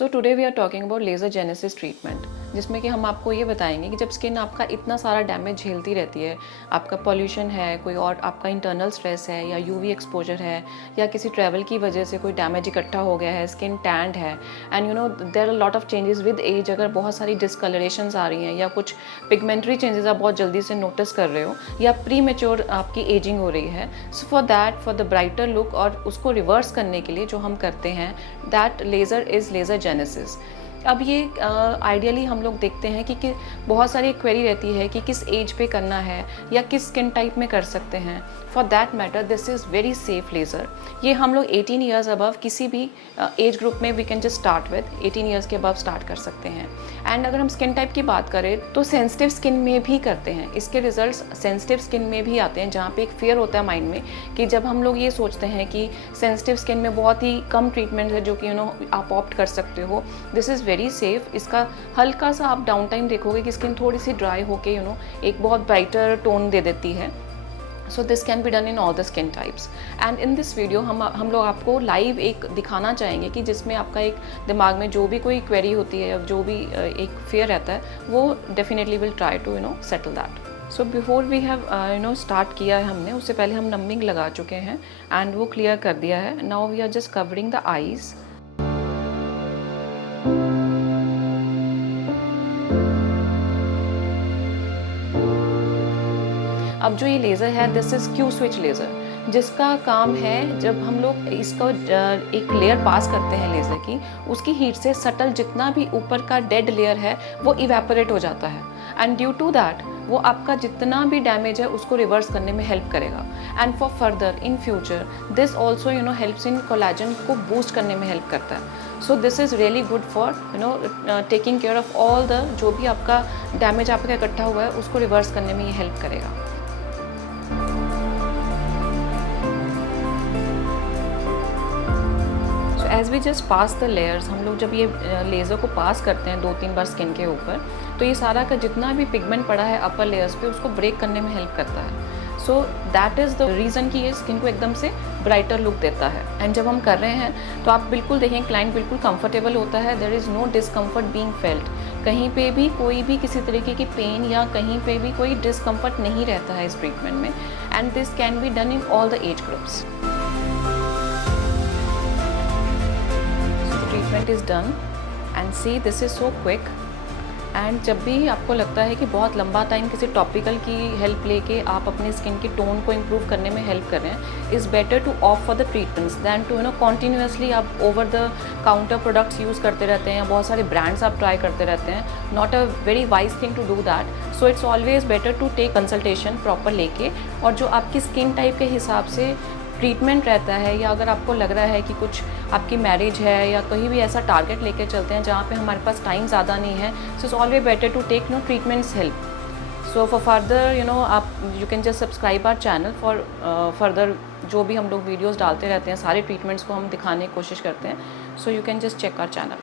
So today we are talking about laser genesis treatment, जिसमें कि हम आपको ये बताएंगे कि जब स्किन आपका इतना सारा डैमेज झेलती रहती है, आपका पॉल्यूशन है, कोई और आपका इंटरनल स्ट्रेस है, या यूवी एक्सपोजर है, या किसी ट्रैवल की वजह से कोई डैमेज इकट्ठा हो गया है, स्किन टैंड है, and you know there are lot of changes with age. अगर बहुत सारी डिस्कलरेशंस आ रही हैं या कुछ पिगमेंटरी चेंजेस आप बहुत जल्दी से नोटिस कर रहे हो, या प्री मेच्योर आपकी एजिंग हो रही है, so for the brighter look और उसको रिवर्स करने के लिए जो हम करते हैं, that laser is laser genesis. अब ये आइडियली हम लोग देखते हैं कि बहुत सारी क्वेरी रहती है कि किस एज पे करना है या किस स्किन टाइप में कर सकते हैं। For that matter this is very safe laser. ये हम लोग 18 ईयर्स अबव किसी भी एज ग्रुप में we can just start with 18 years के अबव स्टार्ट कर सकते हैं। एंड अगर हम स्किन टाइप की बात करें तो सेंसिटिव स्किन में भी करते हैं। इसके रिजल्ट्स सेंसिटिव स्किन में भी आते हैं, जहाँ पे एक फियर होता है माइंड में कि जब हम लोग ये सोचते हैं कि सेंसिटिव स्किन में बहुत ही कम ट्रीटमेंट है जो कि आप ऑप्ट कर सकते हो, दिस इज़ वेरी सेफ। इसका हल्का सा आप डाउन टाइम देखोगे कि स्किन थोड़ी सी ड्राई होके एक बहुत ब्राइटर टोन दे देती है। So this can be done in all the skin types. And in this video हम लोग आपको लाइव एक दिखाना चाहेंगे कि जिसमें आपका एक दिमाग में जो भी कोई क्वेरी होती है, जो भी एक फियर रहता है, वो definitely will try to settle that. So before we have start किया है हमने, उससे पहले हम नंबिंग लगा चुके हैं एंड वो क्लियर कर दिया है। Now we are just covering the eyes. अब जो ये लेज़र है, this is Q switch laser, जिसका काम है जब हम लोग इसको एक लेयर पास करते हैं लेज़र की, उसकी हीट से सटल जितना भी ऊपर का डेड लेयर है वो इवेपोरेट हो जाता है। एंड ड्यू टू दैट वो आपका जितना भी डैमेज है उसको रिवर्स करने में हेल्प करेगा। And for further in future this also helps in collagen को बूस्ट करने में हेल्प करता है। So this is really good for taking care of all the जो भी आपका डैमेज आपका इकट्ठा हुआ है उसको रिवर्स करने में ये हेल्प करेगा। As we just pass the layers, हम लोग जब ये लेज़र को पास करते हैं 2-3 बार स्किन के ऊपर, तो ये सारा का जितना भी पिगमेंट पड़ा है अपर लेयर्स पे उसको ब्रेक करने में हेल्प करता है। So that is the reason कि ये स्किन को एकदम से ब्राइटर लुक देता है। एंड जब हम कर रहे हैं तो आप बिल्कुल देखें क्लाइंट बिल्कुल कंफर्टेबल होता है, there is no discomfort being felt. कहीं पे भी कोई भी किसी तरीके की पेन या कहीं पे भी कोई डिस्कम्फर्ट नहीं रहता है इस ट्रीटमेंट में। And this can be done in all the age groups. Treatment is done and see this is so quick. And जब भी आपको लगता है कि बहुत लंबा टाइम किसी टॉपिकल की हेल्प लेके आप अपने स्किन की टोन को इम्प्रूव करने में हेल्प कर रहे हैं, is better to opt for the treatments than to continuously आप over the counter products use करते रहते हैं, बहुत सारे ब्रांड्स आप ट्राई करते रहते हैं। Not a very wise thing to do that. So it's always better to take consultation proper लेके, और जो आपकी स्किन टाइप के हिसाब से ट्रीटमेंट रहता है, या अगर आपको लग रहा है कि कुछ आपकी मैरिज है या कहीं भी ऐसा टारगेट लेके चलते हैं जहाँ पे हमारे पास टाइम ज़्यादा नहीं है, so it's always better to take treatments help. So for further आप you can just subscribe our channel for further जो भी हम लोग वीडियोज़ डालते रहते हैं, सारे ट्रीटमेंट्स को हम दिखाने की कोशिश करते हैं। So you can just check our channel.